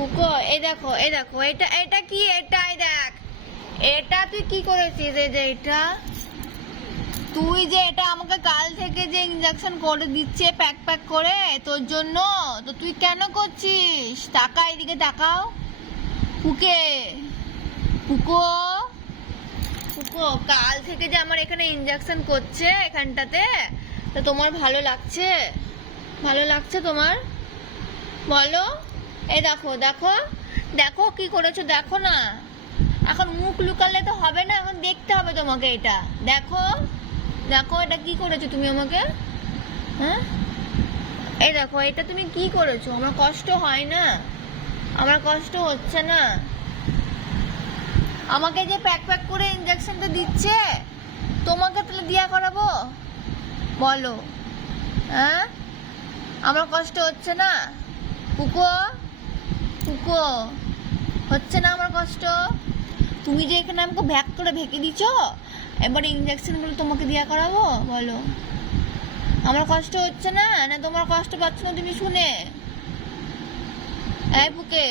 কুকো এই দেখো এটা এটা কি, এটাই দেখ। এটা তুই কি করেছিস? এই যে এটা তুই যে এটা আমাকে কাল থেকে যে ইনজেকশন করে দিচ্ছে প্যাক প্যাক করে তোর জন্য, তো তুই কেন করছিস? টাকা এদিকে তাকাও। কুকে কুকো কুকো কাল থেকে যে আমার এখানে ইনজেকশন করছে এখানটাতে, তো তোমার ভালো লাগছে? ভালো লাগছে তোমার? বলো। এই দেখো দেখো দেখো কি করেছো, দেখো না। এখন মুখ লুকালে তো হবে না, এখন দেখতে হবে তোমাকে। এটা দেখো দেখো এটা কি করেছো তুমি আমাকে, হ্যাঁ? এই দেখো এটা তুমি কি করেছো। আমার কষ্ট হয় না? আমার কষ্ট হচ্ছে না? আমাকে যে প্যাক প্যাক করে ইনজেকশনটা দিচ্ছে, তোমাকে তাহলে দিয়া করাবো? বলো, হ্যাঁ? আমার কষ্ট হচ্ছে না? কুকো কুকো হচ্ছে না আমার কষ্ট? তুমি যে এখানে আমাকে ভ্যাক করে ভেকে দিছো, এবার ইনজেকশন গুলো তোমাকে দিয়া করাবো? বলো, আমার কষ্ট হচ্ছে না? না তোমার কষ্ট পাচ্ছ না তুমি শুনে? এই বুকে